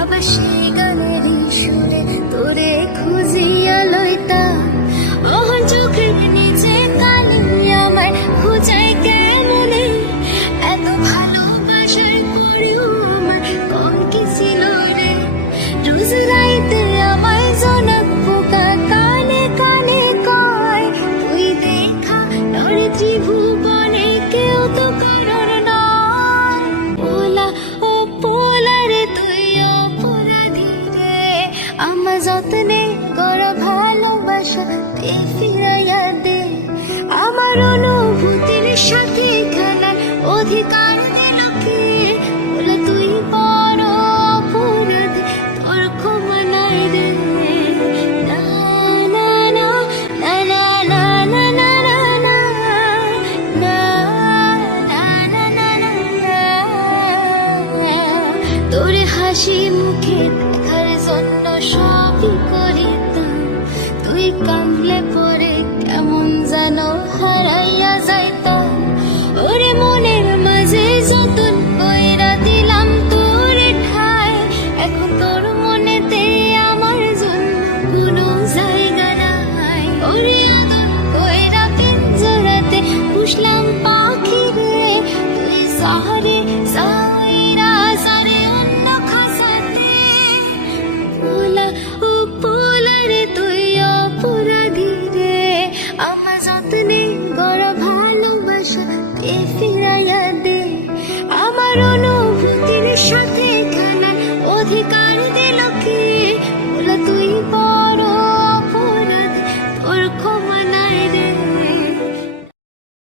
আবার সেই গানেরই সুরে তোরে খুঁজিয়া লইতাম। ওহন চোখের নিচে কালি আমায় খুঁজাই কেমনে, এত ভালোবাসার পরেও আমার কম কি ছিল রে। রোজ রাইতে আমায় জনক পোকা কানে কানে কয়, তুই দেখা নরে ত্রিভুবনে কেউ তো কারণ নয়। পোলা ও পোলা রে তুই অপরাধী রে, আমার যত্নে করা ভালোবাসা তে ফিরাইয়া দে। আমার অনুভূতির সাথে খেলার অধিকার দিল কে, বলে তুই বড় অপরাধী, তোর ক্ষমা নাই রে। না না না না না না না না না না না না না না না। তোর হাসি মুখে দেখার জন্য সবই করিতাম, তুই কাঁদলে পরে কেমন যেন হারাইয়া যাইতাম। ওরে মনের মাঝে যতন কইরা দিলাম তোর ঠায়, এখন তোর মনেতে আমার জন্য কোনো জায়গা নাই। ওরে আদর কইরা পিঞ্জরাতে পুষলাম পাখি রে, তুই সাহারে সাইরা সারে অন্য খাসাতে। পোলা ও পোলা রে তুই অপরাধী রে, আমার যত্নে গড়া ভালোবাসা তে ফিরাইয়া দে। আমার অনুভূতির সাথে খেলার অধিকার